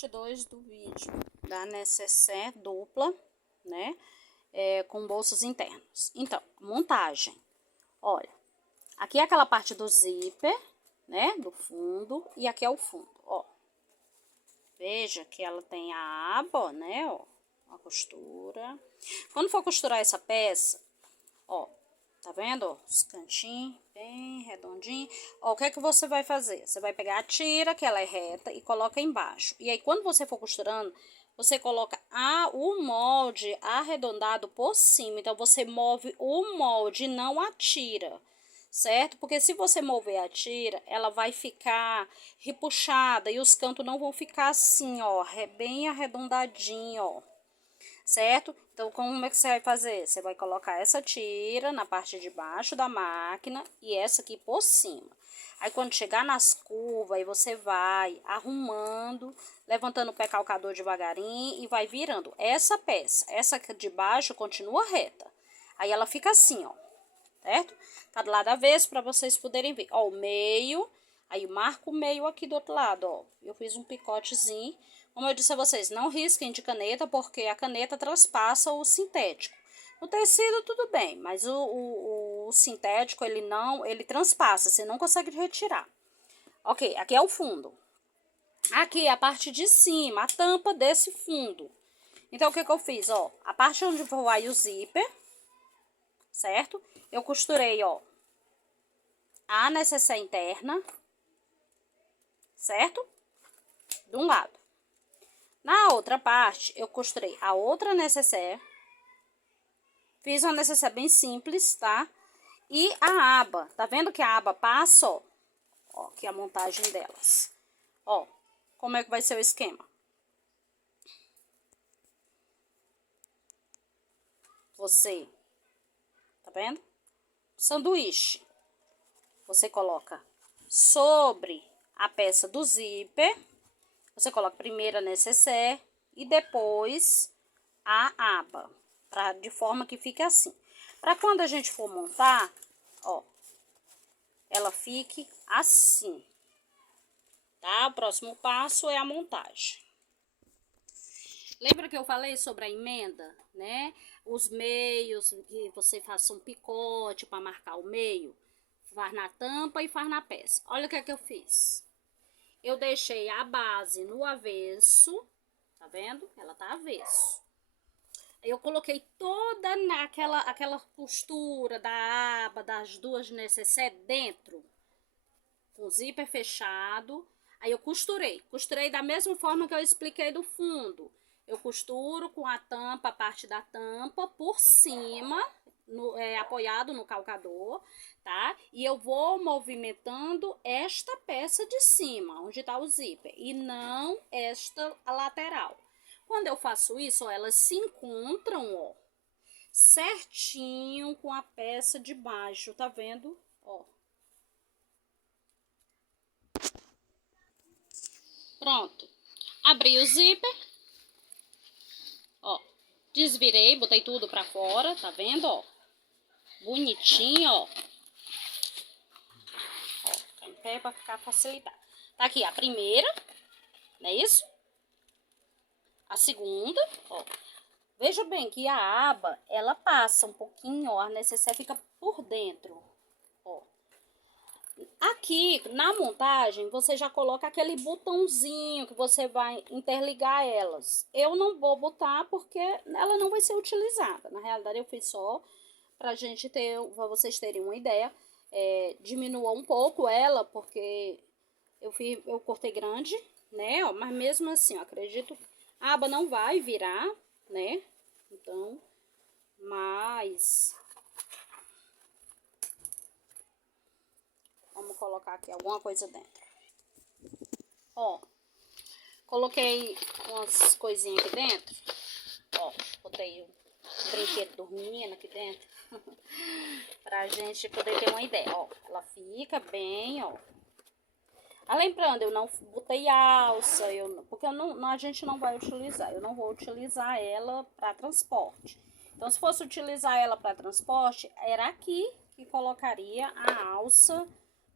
parte 2 do vídeo da necessaire dupla, né? Com bolsos internos. Então, montagem. Olha, aqui é aquela parte do zíper, né? Do fundo, e aqui é o fundo, ó. Veja que ela tem a aba, ó, né? Ó, a costura. Quando for costurar essa peça, ó, tá vendo? Ó, os cantinhos bem redondinhos. Ó, o que é que você vai fazer? Você vai pegar a tira, que ela é reta, e coloca embaixo. E aí, quando você for costurando, você coloca o molde arredondado por cima. Então, você move o molde, não a tira, certo? Porque se você mover a tira, ela vai ficar repuxada e os cantos não vão ficar assim, ó, bem arredondadinho, ó, certo? Então, como é que você vai fazer? Você vai colocar essa tira na parte de baixo da máquina e essa aqui por cima. Aí, quando chegar nas curvas, aí você vai arrumando, levantando o pé calcador devagarinho e vai virando. Essa peça, essa aqui de baixo continua reta. Aí, ela fica assim, ó, certo? Tá do lado avesso para vocês poderem ver. Ó, o meio, aí eu marco o meio aqui do outro lado, ó. Eu fiz um picotezinho. Como eu disse a vocês, não risquem de caneta, porque a caneta transpassa o sintético. No tecido, tudo bem, mas o sintético, ele transpassa, você não consegue retirar. Ok, aqui é o fundo. Aqui é a parte de cima, a tampa desse fundo. Então, o que que eu fiz, ó? A parte onde vai o zíper, certo? Eu costurei, ó, a necessaire interna, certo? De um lado. Na outra parte, eu costurei a outra necessaire. Fiz uma necessaire bem simples, tá? E a aba, tá vendo que a aba passa, ó? Ó, aqui a montagem delas. Ó, como é que vai ser o esquema? Você, tá vendo? Sanduíche. Você coloca sobre a peça do zíper. Você coloca primeiro a necessaire e depois a aba. De forma que fique assim. Para quando a gente for montar, ó, ela fique assim, tá? O próximo passo é a montagem. Lembra que eu falei sobre a emenda, né? Os meios, que você faça um picote para marcar o meio. Faz na tampa e faz na peça. Olha o que é que eu fiz. Eu deixei a base no avesso, tá vendo? Ela tá avesso. Eu coloquei toda aquela costura da aba, das duas necessaire dentro, com o zíper fechado. Aí eu costurei da mesma forma que eu expliquei do fundo. Eu costuro com a tampa, a parte da tampa, por cima, apoiado no calcador, tá? E eu vou movimentando esta peça de cima, onde tá o zíper, e não esta lateral. Quando eu faço isso, ó, elas se encontram, ó, certinho com a peça de baixo, tá vendo? Ó. Pronto. Abri o zíper. Ó. Desvirei, botei tudo pra fora, tá vendo, ó? Bonitinho, ó. Ó, ficar em pé pra ficar facilitado. Tá aqui a primeira, não é isso? A segunda, ó. Veja bem que a aba, ela passa um pouquinho, ó, a necessaire fica por dentro, ó. Aqui, na montagem, você já coloca aquele botãozinho que você vai interligar elas. Eu não vou botar porque ela não vai ser utilizada. Na realidade, eu fiz só pra gente ter, pra vocês terem uma ideia. Diminua um pouco ela, porque eu cortei grande, né? Ó, mas mesmo assim, eu acredito, a aba não vai virar, né? Então, mas vamos colocar aqui alguma coisa dentro. Ó, coloquei umas coisinhas aqui dentro. Ó, botei o brinquedo dos meninos aqui dentro. Pra gente poder ter uma ideia. Ó, ela fica bem, ó. Lembrando, eu não botei alça, porque a gente não vai utilizar. Eu não vou utilizar ela para transporte. Então, se fosse utilizar ela para transporte, era aqui que colocaria a alça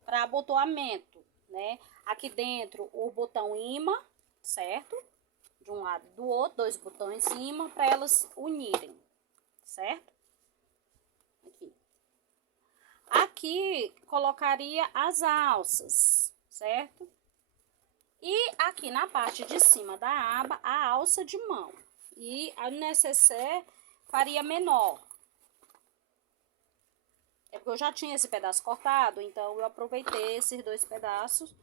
para abotoamento, né? Aqui dentro o botão imã, certo? de um lado e do outro, 2 botões em cima, para elas unirem, certo? Aqui colocaria as alças, certo? E aqui na parte de cima da aba, a alça de mão. E a necessaire faria menor. É porque eu já tinha esse pedaço cortado, então eu aproveitei esses 2 pedaços,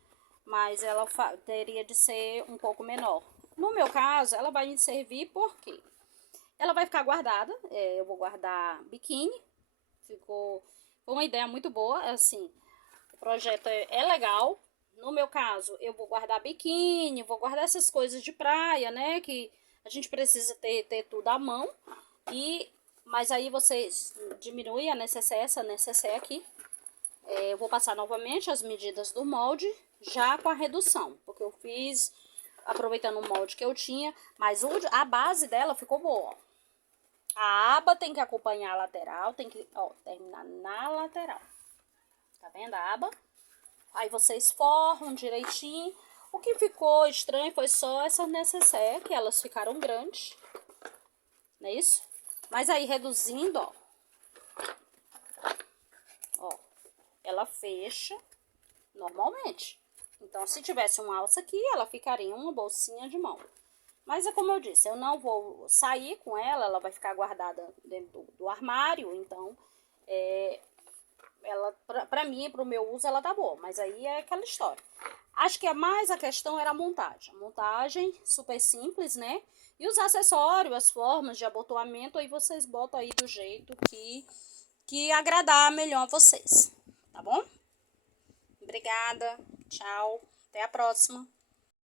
mas ela teria de ser um pouco menor. No meu caso, ela vai me servir porque ela vai ficar guardada, eu vou guardar biquíni, ficou uma ideia muito boa, assim, o projeto é legal. No meu caso, eu vou guardar biquíni, vou guardar essas coisas de praia, né, que a gente precisa ter tudo à mão, mas aí vocês diminuem essa necessaire aqui. Eu vou passar novamente as medidas do molde, já com a redução, porque eu fiz aproveitando o molde que eu tinha, mas a base dela ficou boa. A aba tem que acompanhar a lateral, tem que, terminar na lateral. Tá vendo a aba? Aí vocês forram direitinho. O que ficou estranho foi só essas necessaire, que elas ficaram grandes. Não é isso? Mas aí reduzindo, ó, ela fecha normalmente. Então, se tivesse uma alça aqui, ela ficaria uma bolsinha de mão. Mas é como eu disse, eu não vou sair com ela, ela vai ficar guardada dentro do armário, então, ela, pra mim, pro meu uso, ela tá boa. Mas aí é aquela história. Acho que a questão era a montagem. Montagem super simples, né? E os acessórios, as formas de abotoamento, aí vocês botam aí do jeito que agradar melhor a vocês, tá bom? Obrigada, tchau, até a próxima.